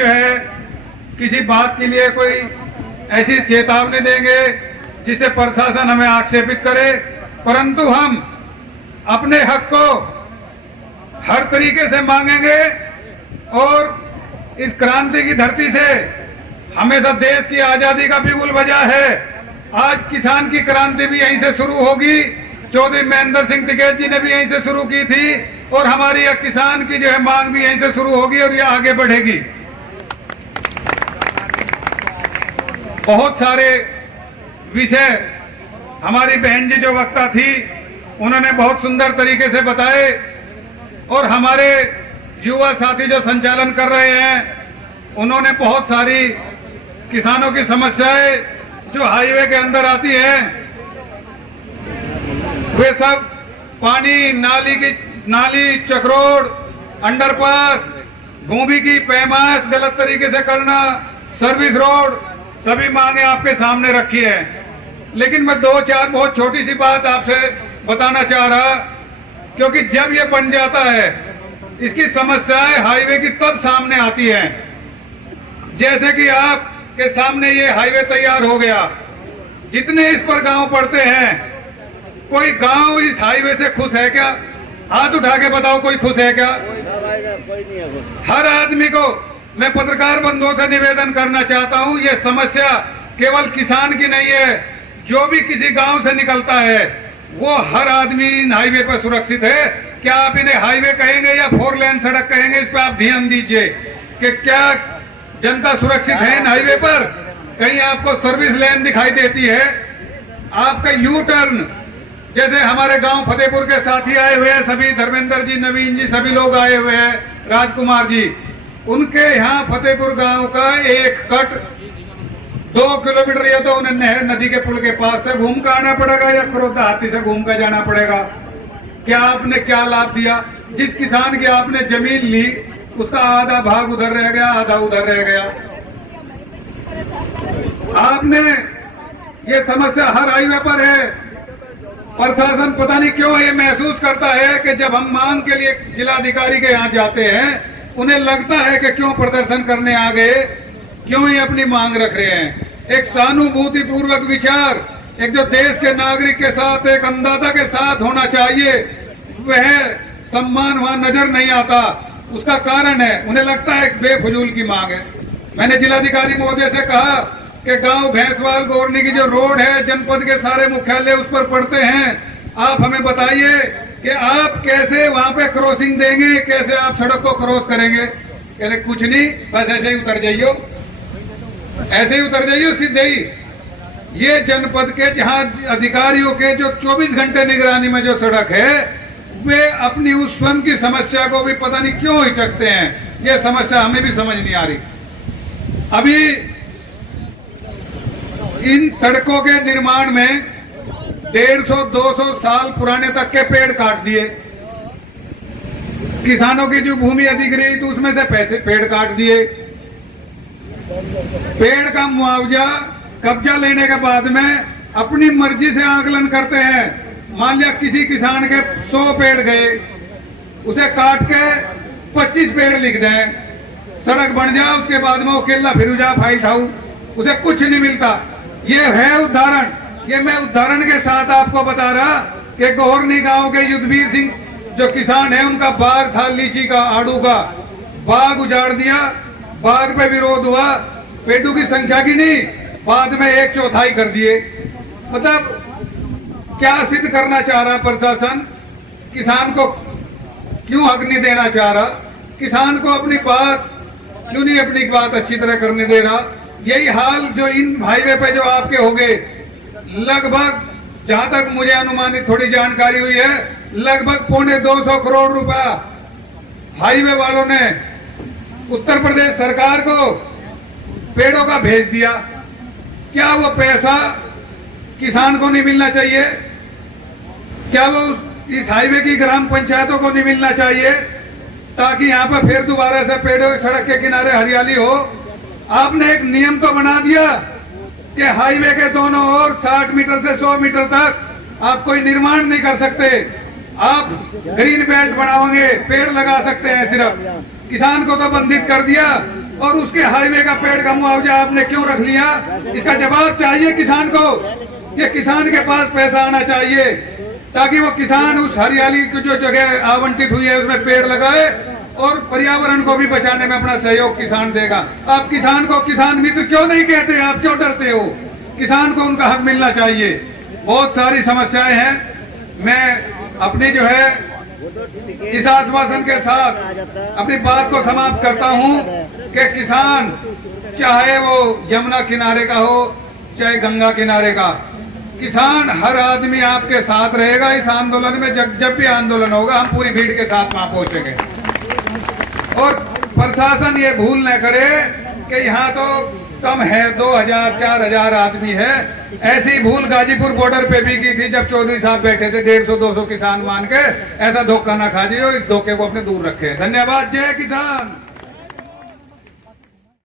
जो है किसी बात के लिए कोई ऐसी चेतावनी देंगे जिसे प्रशासन हमें आक्षेपित करे, परंतु हम अपने हक को हर तरीके से मांगेंगे और इस क्रांति की धरती से हमेशा देश की आजादी का बिगुल बजा है। आज किसान की क्रांति भी यहीं से शुरू होगी। चौधरी महेंद्र सिंह टिकैत जी ने भी यहीं से शुरू की थी और हमारी यह किसान की जो है मांग भी यहीं से शुरू होगी और यह आगे बढ़ेगी। बहुत सारे विषय हमारी बहन जी जो वक्ता थी उन्होंने बहुत सुंदर तरीके से बताए और हमारे युवा साथी जो संचालन कर रहे हैं उन्होंने बहुत सारी किसानों की समस्याएं जो हाईवे के अंदर आती है वे सब पानी, नाली, चक्रोड़, अंडरपास, भूमि की पैमाश गलत तरीके से करना, सर्विस रोड, सभी मांगे आपके सामने रखी है। लेकिन मैं दो चार बहुत छोटी सी बात आपसे बताना चाह रहा, क्योंकि जब ये बन जाता है इसकी समस्याएं हाईवे की तब सामने आती हैं। जैसे कि आपके सामने ये हाईवे तैयार हो गया, जितने इस पर गांव पड़ते हैं, कोई गांव इस हाईवे से खुश है क्या? हाथ उठा के बताओ, कोई खुश है क्या? हर आदमी को मैं पत्रकार बंधुओं से निवेदन करना चाहता हूं, यह समस्या केवल किसान की नहीं है। जो भी किसी गांव से निकलता है वो हर आदमी इन हाईवे पर सुरक्षित है। क्या आप इन्हें हाईवे कहेंगे या 4 लेन सड़क कहेंगे? इस पर आप ध्यान दीजिए कि क्या जनता सुरक्षित है इन हाईवे पर? कहीं आपको सर्विस लेन दिखाई देती है? आपका यू टर्न, जैसे हमारे गांव फतेहपुर के साथी आए हुए हैं, सभी धर्मेंद्र जी, नवीन जी, सभी लोग आए हुए हैं, राजकुमार जी, उनके यहाँ फतेहपुर गांव का एक कट 2 किलोमीटर या तो उन्हें नहर नदी के पुल के पास से घूम कर आना पड़ेगा या क्रोधा हाथी से घूम कर जाना पड़ेगा। क्या आपने क्या लाभ दिया? जिस किसान की आपने जमीन ली उसका आधा भाग उधर रह गया, आधा उधर रह गया। आपने ये समस्या हर हाईवे पर है। प्रशासन पता नहीं क्यों ये महसूस करता है कि जब हम मांग के लिए जिलाधिकारी के यहाँ जाते हैं उन्हें लगता है कि क्यों प्रदर्शन करने आ गए, क्यों ये अपनी मांग रख रहे हैं। एक सहानुभूति पूर्वक विचार, एक जो देश के नागरिक के साथ, एक अन्नदाता के साथ होना चाहिए, वह सम्मान वहां नजर नहीं आता। उसका कारण है उन्हें लगता है एक बेफजूल की मांग है। मैंने जिलाधिकारी महोदय से कहा कि गांव भैंसवाल गोरनी की जो रोड है, जनपद के सारे मुख्यालय उस पर पड़ते हैं, आप हमें बताइए कि आप कैसे वहां पे क्रॉसिंग देंगे, कैसे आप सड़क को क्रॉस करेंगे? कहते कुछ नहीं, बस ऐसे ही उतर जाइयो, ऐसे ही उतर जाइयो सीधे ही। ये जनपद के जहां अधिकारियों के जो 24 घंटे निगरानी में जो सड़क है, वे अपनी उस स्वयं की समस्या को भी पता नहीं क्यों हिचकते हैं। ये समस्या हमें भी समझ नहीं आ रही। अभी इन सड़कों के निर्माण में 150-200 साल पुराने तक के पेड़ काट दिए। किसानों की जो भूमि अधिग्रहित उसमें से पैसे पेड़ काट दिए। पेड़ का मुआवजा कब्जा लेने के बाद में अपनी मर्जी से आकलन करते हैं। मान लिया किसी किसान के 100 पेड़ गए, उसे काट के 25 पेड़ लिख दें, सड़क बन जाए, उसके बाद में वो केला फिर जा फाइल ठाऊ, उसे कुछ नहीं मिलता। ये है उदाहरण। ये मैं उदाहरण के साथ आपको बता रहा कि गोरनी गांव के युद्धवीर सिंह जो किसान है, उनका बाग था लीची का, आड़ू का, बाग उजाड़ दिया, बाग पे विरोध हुआ, पेड़ों की संख्या की नहीं, बाद में 1/4 कर दिए। मतलब क्या सिद्ध करना चाह रहा प्रशासन? किसान को क्यों हक नहीं देना चाह रहा? किसान को अपनी बात क्यों नहीं अपनी बात अच्छी तरह करने दे रहा? यही हाल जो इन हाईवे पे जो आपके हो गए, लगभग जहां तक मुझे अनुमानित थोड़ी जानकारी हुई है, लगभग 250 करोड़ रुपया हाईवे वालों ने उत्तर प्रदेश सरकार को पेड़ों का भेज दिया। क्या वो पैसा किसान को नहीं मिलना चाहिए? क्या वो इस हाईवे की ग्राम पंचायतों को नहीं मिलना चाहिए, ताकि यहाँ पर फिर दोबारा से पेड़ों सड़क के किनारे हरियाली हो? आपने एक नियम तो बना दिया कि हाईवे के दोनों ओर 60 मीटर से 100 मीटर तक आप कोई निर्माण नहीं कर सकते। आप ग्रीन बेल्ट बनाओगे, पेड़ लगा सकते हैं सिर्फ। किसान को तो बंधित कर दिया। और उसके हाईवे का पेड़ का मुआवजा आपने क्यों रख लिया? इसका जवाब चाहिए किसान को। ये किसान के पास पैसा आना चाहिए ताकि वो किसान उस हरियाली की जो जगह आवंटित हुई है उसमें पेड़ लगाए और पर्यावरण को भी बचाने में अपना सहयोग किसान देगा। आप किसान को किसान मित्र क्यों नहीं कहते? आप क्यों डरते हो? किसान को उनका हक मिलना चाहिए। बहुत सारी समस्याएं हैं। मैं अपनी जो है इस आश्वासन के साथ अपनी बात को समाप्त करता हूं कि किसान चाहे वो यमुना किनारे का हो चाहे गंगा किनारे का, किसान हर आदमी आपके साथ रहेगा इस आंदोलन में। जब भी आंदोलन होगा हम पूरी भीड़ के साथ वहां पहुंचेंगे। और प्रशासन ये भूल न करे कि यहाँ तो कम है, 2000 4000 आदमी है। ऐसी भूल गाजीपुर बॉर्डर पे भी की थी जब चौधरी साहब बैठे थे 150-200 किसान मान के। ऐसा धोखा ना खा जियो, इस धोखे को अपने दूर रखे। धन्यवाद। जय किसान।